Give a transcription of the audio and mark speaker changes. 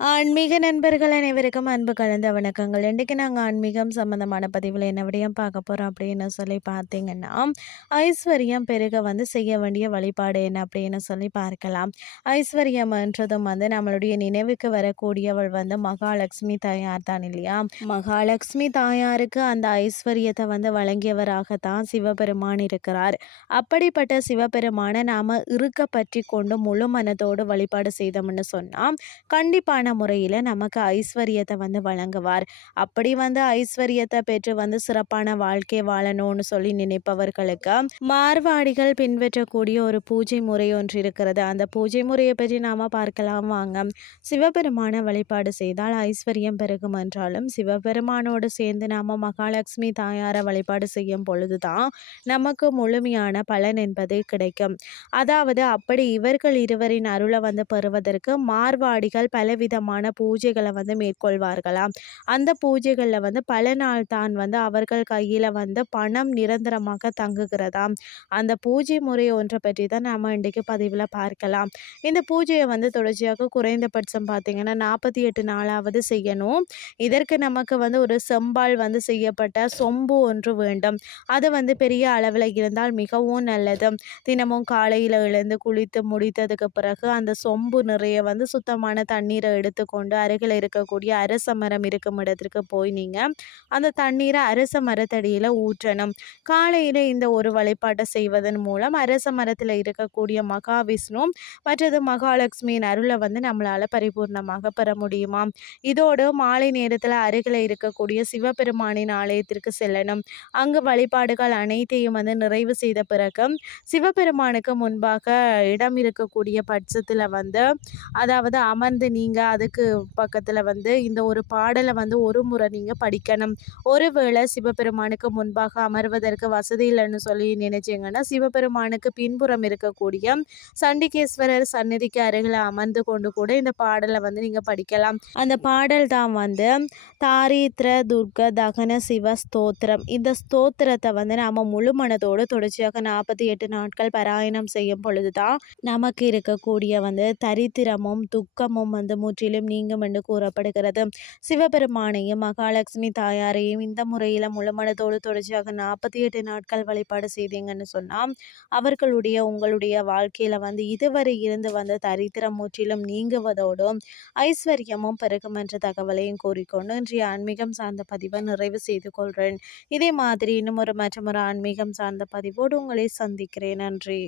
Speaker 1: ஆன்மீக நண்பர்கள் அனைவருக்கும் அன்பு கலந்த வணக்கங்கள். இன்றைக்கு நாங்கள் ஆன்மீகம் சம்மந்தமான பதிவில் என்ன விடையும் பார்க்க போகிறோம் அப்படின்னு சொல்லி பார்த்தீங்கன்னா, ஐஸ்வர்யம் பெருக வந்து செய்ய வேண்டிய வழிபாடு என்ன அப்படின்னு சொல்லி பார்க்கலாம். ஐஸ்வர்யம்ன்றதும் வந்து நம்மளுடைய நினைவுக்கு வரக்கூடியவள் வந்து மகாலட்சுமி தாயார் தான் இல்லையா? மகாலட்சுமி தாயாருக்கு அந்த ஐஸ்வர்யத்தை வந்து வழங்கியவராக தான் சிவபெருமான் இருக்கிறார். அப்படிப்பட்ட சிவபெருமானை நாம் இருக்க பற்றி கொண்டு முழு மனதோடு வழிபாடு செய்தோம்னு சொன்னால் கண்டிப்பான முறையில நமக்கு ஐஸ்வர்யத்தை வந்து வழங்குவார். அப்படி வந்து ஐஸ்வர்யத்தை பெற்று வந்து சிறப்பான வாழ்க்கை வாழணும்னு சொல்லி நினைப்பவர்களுக்கு, மார்வாடிகள் பின்பற்றக்கூடிய ஒரு பூஜை முறை ஒன்று இருக்கிறது. அந்த பூஜை முறையை பற்றி நாம பார்க்கலாம் வாங்க. சிவபெருமான வழிபாடு செய்தால் ஐஸ்வர்யம் பெருகும் என்றாலும், சிவபெருமானோடு சேர்ந்து நாம மகாலட்சுமி தாயாரை வழிபாடு செய்யும் பொழுது தான், நமக்கு முழுமையான பலன் என்பது கிடைக்கும். அதாவது அப்படி இவர்கள் இருவரின் அருளை வந்து பெறுவதற்கு மார்வாடிகள் பலவித விதமான பூஜைகளை வந்து மேற்கொள்வார்களாம். அந்த பூஜைகளில் வந்து பல நாள் தான் வந்து அவர்கள் கையில் வந்து பணம் நிரந்தரமாக தங்குகிறதாம். அந்த பூஜை முறை ஒன்றை பற்றி தான் நாம் இன்றைக்கு பதிவில் பார்க்கலாம். இந்த பூஜையை வந்து தொடர்ச்சியாக குறைந்தபட்சம் பார்த்திங்கன்னா நாற்பத்தி எட்டு நாளாவது செய்யணும். இதற்கு நமக்கு வந்து ஒரு செம்பால் வந்து செய்யப்பட்ட சொம்பு ஒன்று வேண்டும். அது வந்து பெரிய அளவில் இருந்தால் மிகவும் நல்லது. தினமும் காலையில் எழுந்து குளித்து முடித்ததுக்கு பிறகு அந்த சொம்பு நிறைய வந்து சுத்தமான தண்ணீரை எடுத்துக்கொண்டு அருகில் இருக்கக்கூடிய அரச மரம் இருக்கும் இடத்திற்கு போய் நீங்கள் அந்த தண்ணீரை அரச மரத்தடியில் ஊற்றணும். காலையில் இந்த ஒரு வழிபாட்டை செய்வதன் மூலம் அரச மரத்தில் இருக்கக்கூடிய மகாவிஷ்ணு மற்றது மகாலட்சுமியின் அருளை வந்து நம்மளால் பரிபூர்ணமாக பெற முடியுமா இதோடு மாலை நேரத்தில் அருகில் இருக்கக்கூடிய சிவபெருமானின் ஆலயத்திற்கு செல்லணும். அங்கு வழிபாடுகள் அனைத்தையும் வந்து நிறைவு செய்த பிறகு, சிவபெருமானுக்கு முன்பாக இடம் இருக்கக்கூடிய பட்சத்தில் வந்து அதாவது அமர்ந்து நீங்கள் அதுக்கு பக்கத்தில் வந்து இந்த ஒரு பாடலை வந்து ஒரு முறை நீங்கள் படிக்கணும். ஒருவேளை சிவபெருமானுக்கு முன்பாக அமர்வதற்கு வசதி இல்லைன்னு சொல்லி நினைச்சிங்கன்னா சிவபெருமானுக்கு பின்புறம் இருக்கக்கூடிய சண்டிகேஸ்வரர் சந்நிதிக்கு அருகில் அமர்ந்து கொண்டு கூட இந்த பாடலை வந்து நீங்கள் படிக்கலாம். அந்த பாடல் தான் வந்து தாரித்ர துர்க தகன சிவ ஸ்தோத்திரம். இந்த ஸ்தோத்திரத்தை வந்து நாம் முழு மனதோடு தொடர்ச்சியாக 48 நாட்கள் பாராயணம் செய்யும் பொழுது தான், நமக்கு இருக்கக்கூடிய வந்து தரித்திரமும், துக்கமும் வந்து முற்றிலும் நீங்கும் என்று கூறப்படுகிறது. சிவபெருமானையும், மகாலட்சுமி தாயாரையும் இந்த முறையில் முழுமனதோடு தொடர்ச்சியாக நாற்பத்தி எட்டு நாட்கள் வழிபாடு செய்தீங்கன்னு சொன்னால் அவர்களுடைய உங்களுடைய வாழ்க்கையில் வந்து இதுவரை இருந்து வந்த தரித்திரம் முற்றிலும் நீங்குவதோடும், ஐஸ்வர்யமும் பெருகும் என்ற தகவலையும் கூறிக்கொண்டு, இன்றைய ஆன்மீகம் சார்ந்த பதிவை நிறைவு செய்து கொள்கிறேன் இதே மாதிரி இன்னும் ஒரு மற்றமொரு ஆன்மீகம் சார்ந்த பதிவோடு உங்களை சந்திக்கிறேன். நன்றி.